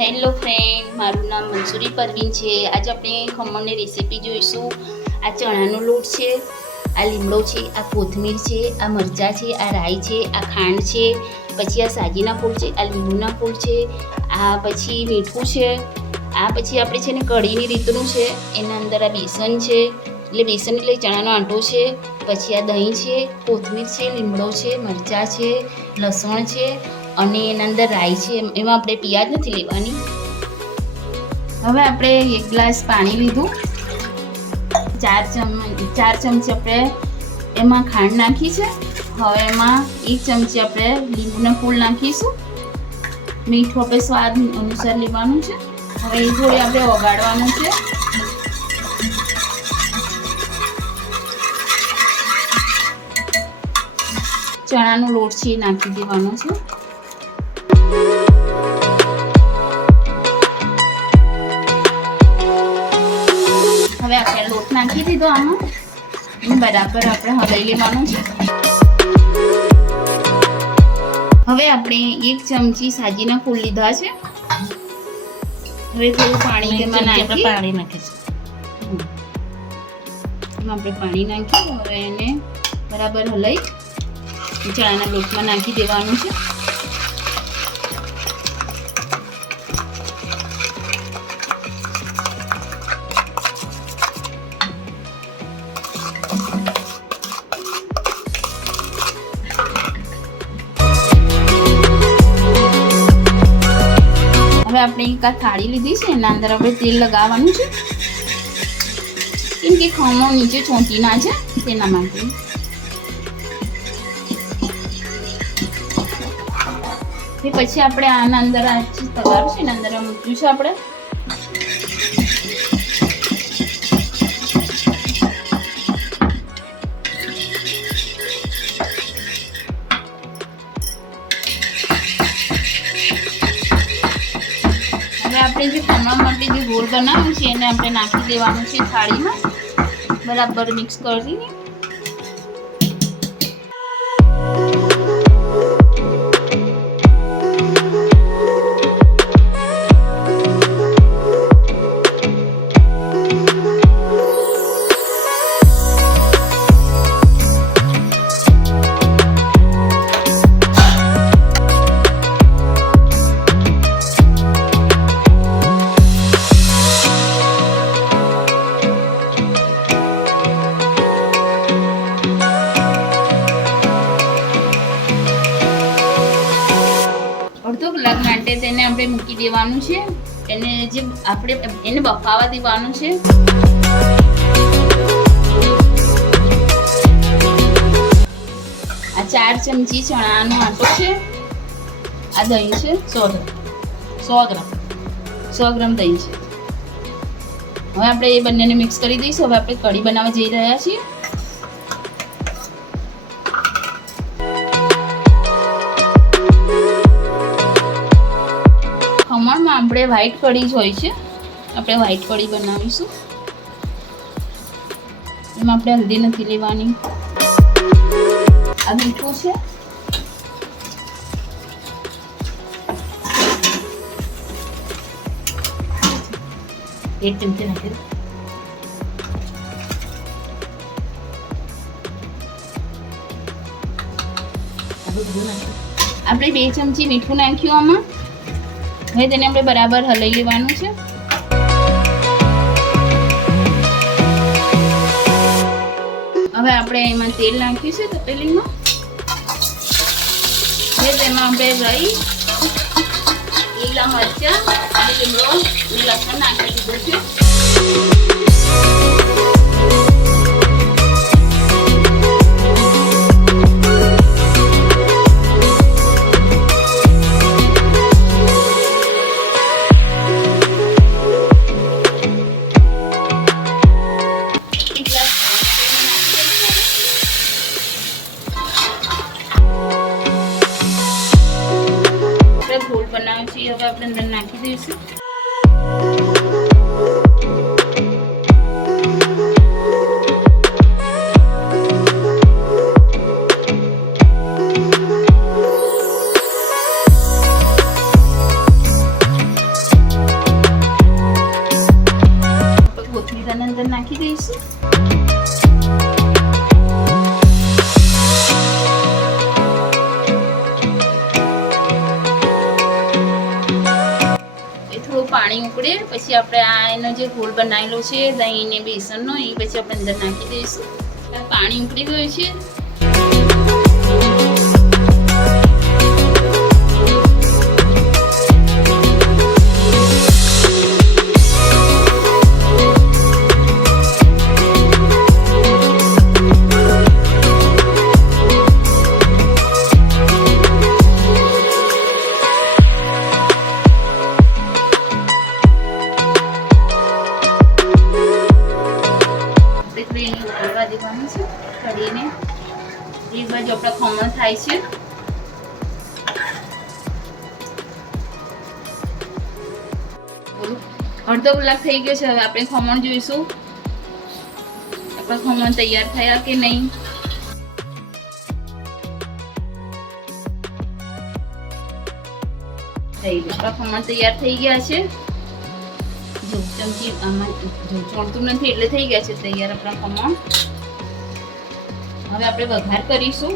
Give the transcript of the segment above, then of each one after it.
Hello friend, મારું નામ મંસૂરી પરવીન છે. આજે આપણે ખમણની રેસીપી જોઈશું. આ ચણાનો લોટ છે, આ લીમડો છે, આ કોથમીર છે, આ મરચાં છે, આ રાઈ છે, આ ખાંડ છે, પછી આ સાજીના ફૂલ છે, આ લીંબુના ફૂલ છે, આ પછી મીઠું છે, આ પછી આપણે છે ને કઢીની રીતનું છે. એના અંદર આ બેસન છે, એટલે બેસન એટલે ચણાનો આંટો છે. પછી આ દહીં છે, કોથમીર છે, લીમડો છે, મરચાં છે, લસણ છે અને એના અંદર રાઈ છે. એમાં આપણે પિયાજ નથી લેવાની. હવે આપણે 1 ગ્લાસ પાણી લીધું, 4 ચમચી આપણે એમાં ખાંડ નાખી છે. હવે એમાં 1 ચમચી આપણે લીંબુના ફૂલ નાખીશું. મીઠું આપણે સ્વાદ અનુસાર લેવાનું છે. હવે એ થોડી આપણે ઓગાળવાનું છે. ચણાનો લોટ છે એ નાખી દેવાનો છે. હવે આપણે લોટ નાખી દીધો આમાં, બરાબર આપણે હલાવી લેવાનું છે. હવે આપણે 1 ચમચી સાજીના ફૂલ લીધા છે. હવે થોડું પાણી તેમાં નાખીએ. એમાં આપણે પાણી નાખીએ. હવે એને બરાબર હલાવી ચણાના લોટમાં નાખી દેવાનું છે. હવે આપણે એક આ થાળી લીધી છે, એના અંદર આપણે તેલ લગાવવાનું છે, કેમ કે ખમણ નીચે ચોંટી ના છે તેના માટે. પછી આપણે આના અંદર આ તગારું છે એના અંદર મૂક્યું છે આપણે. હવે આપણે જે ખમણ માટે જે ગોળ બનાવ્યું છે એને આપણે નાખી દેવાનું છે થાળીમાં, બરાબર મિક્સ કરી દઈએ. અડધો કલાક માટે તેને આપણે મૂકી દેવાનું છે. એને જે આપણે એને બફાવા દેવાનું છે. આ 4 ચમચી ચણાનો આટો છે. આ દહીં છે 100 ગ્રામ દહીં છે. હવે આપણે એ બંનેને મિક્સ કરી દઈશું. હવે આપણે કઢી બનાવવા જઈ રહ્યા છીએ. ખમણમાં આપણે વ્હાઈટ કઢી જ હોય છે. આપણે વ્હાઈટ કઢી બનાવીશું. એમાં આપણે હલ્દી નથી લેવાની. આ મીઠું છે, એક ચમચી નાખી. આપણે 2 ચમચી મીઠું નાખ્યું આમાં. હવે તેને આપણે બરાબર હલાવી લેવાનું છે. હવે આપણે એમાં તેલ નાખ્યું છે તપેલીમાં. હવે તેમાં આપણે રાઈ, લીલા મરચાં, લીમડો અને લસણ નાખી દીધું છે. ગોળ બનાવ્યો છે, હવે આપણે અંદર નાખી દઈશું. પાણી ઉકળે પછી આપણે આ એનો જે ઘોલ બનાવેલો છે દહીં ને બેસનનો એ પછી આપણે અંદર નાખી દઈશું. પાણી ઉકળી ગયું છે. દેવાનું છે કઢીને એક બાજુ આપણા ખમણ થાય છે. અડધો કલાક થઈ ગયો છે. હવે આપણે ખમણ જોઈશું આપણા ખમણ તૈયાર થયા કે નહીં. આપણા ખમણ તૈયાર થઈ ગયા છે. ચમચી આમાં ચોંટતું નથી એટલે થઈ ગયા છે તૈયાર આપણા ખમણ. હવે આપણે વઘાર કરીશું.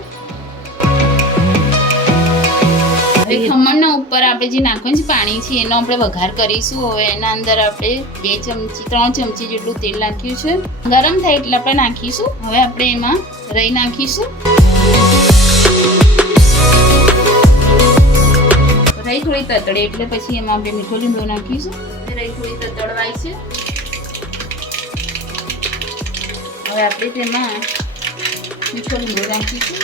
હવે ખમણના ઉપર આપણે જે નાખવાનું છે પાણી છે એનો આપણે વઘાર કરીશું. હવે એના અંદર આપણે 3 ચમચી જેટલું તેલ નાખ્યું છે. ગરમ થાય એટલે આપણે નાખીશું. હવે આપણે એમાં રાઈ નાખીશું. રાઈ થોડી તતડે એટલે પછી એમાં આપણે મીઠો લીમડો નાખીશું. રાઈ થોડી તતડવાય છે. હવે આપણે તેમાં મીઠો લીમડો નાખીશું.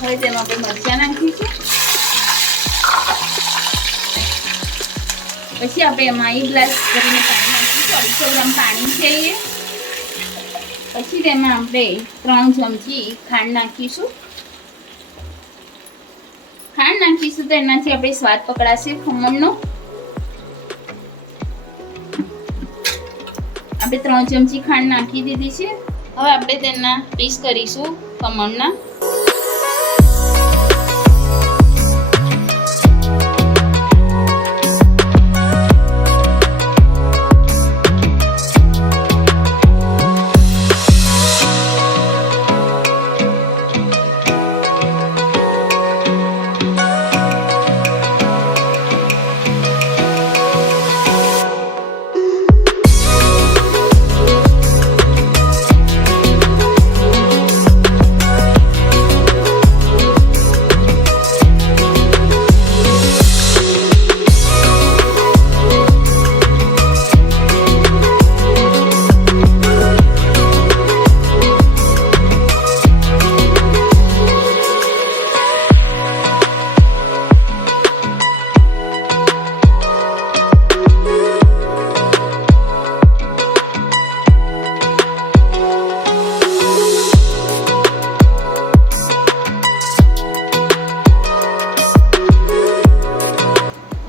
હવે તેમાં આપણે મરચાં નાખીશું. પછી આપણે એમાં 1 ગ્લાસ કરીને પાણી નાખીશું. 250 ગ્રામ પાણી છે એ. પછી તેમાં આપણે 3 ચમચી ખાંડ નાખીશું. ખાંડ નાખીશું તો એનાથી આપણે સ્વાદ પકડાશે ખમણનો. આપણે 3 ચમચી ખાંડ નાખી દીધી છે. હવે આપણે તેના પીસ કરીશું ખમણના.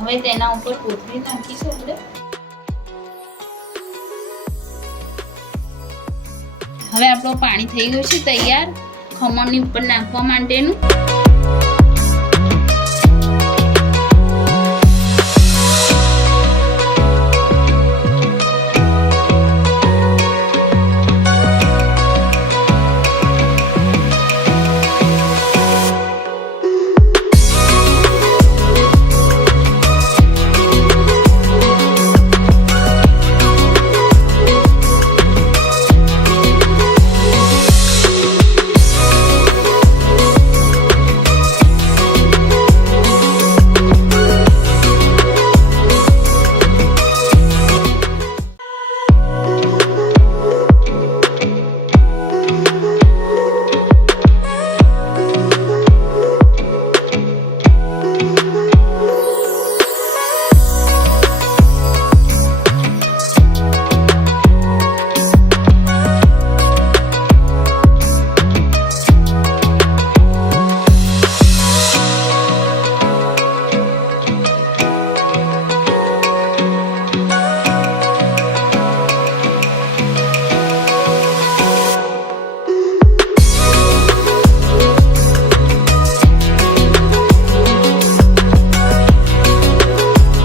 હવે તેના ઉપર કોથમીર નાખીશું આપણે. હવે આપણું પાણી થઈ ગયું છે તૈયાર ખમણની ઉપર નાખવા માટેનું.